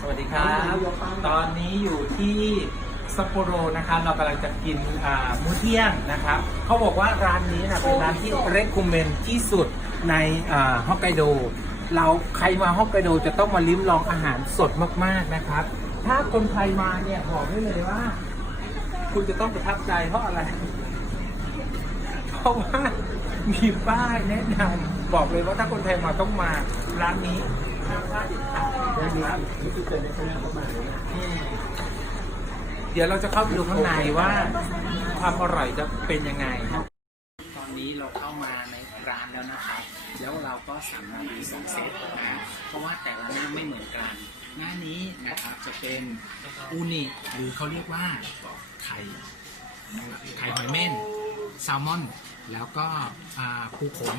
สวัสดีครับ ตอนนี้อยู่ที่ซัปโปโรนะครับเรากำลังจะกินอ่ามื้อเที่ยงนะครับเขาบอกว่าร้านนี้นะเป็นร้านที่เรคคอมเมนที่สุดในอ่าฮอกไกโด เราใครมาฮอกไกโดจะต้องมาลิ้มลองอาหารสดมากๆนะครับ ถ้าคนไทยมาเนี่ยบอกได้เลยว่า คุณจะต้องประทับใจเพราะอะไร เพราะว่ามีป้ายแนะนำบอกเลยว่าถ้าคนไทยมาต้องมาร้านนี้ห้ามพลาด เดี๋ยวเราจะเข้าไปดูข้างในว่า ความอร่อยจะเป็นยังไง ตอนนี้เราเข้ามาในร้านแล้วนะครับ แล้วเราก็สั่งมาเป็นสองเซตนะ เพราะว่าแต่ละหน้าไม่เหมือนกัน หน้านี้นะครับจะเป็นอูนิหรือเขาเรียกว่าไข่ไข่หอยเม่นแซลมอน แล้วก็ปูขน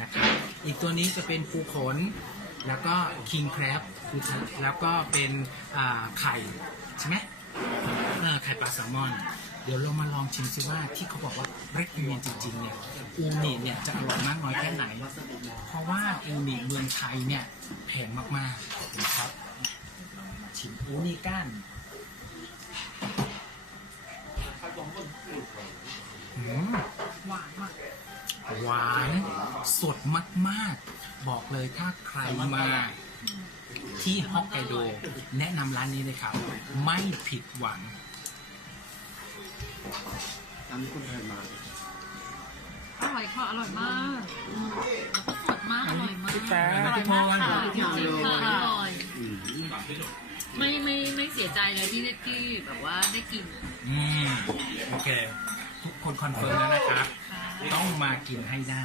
นะครับ อีกตัวนี้จะเป็นปูขน แล้วก็คิงแครบแล้วก็เป็นไข่ใช่ไหมไข่ปลาแซลมอน เดี๋ยวเรามาลองชิมซิว่าที่เขาบอกว่าเรคเมนจริงๆเนี่ยอูนิเนี่ยจะอร่อยมากน้อยแค่ไหน เพราะว่าอูนิเมืองไทยเนี่ยแพงมากๆนะครับ ชิมอูนิก้านหวานมาก หวานสดมากๆ บอกเลยถ้าใครมาที่ฮอกไกโด แนะนำร้านนี้เลยครับ ไม่ผิดหวังอร่อยค่ะอร่อยมากอืมแล้วก็สดมาก อร่อยมากพี่แป๊ะอร่อยมากค่ะพี่จแป๊ะริงๆค่ะอร่อยไม่ไม่ไม่เสียใจเลยที่ได้ที่แบบว่าได้กิน อืม โอเค ทุกคนคอนเฟิร์มแล้วนะครับ ต้องมากินให้ได้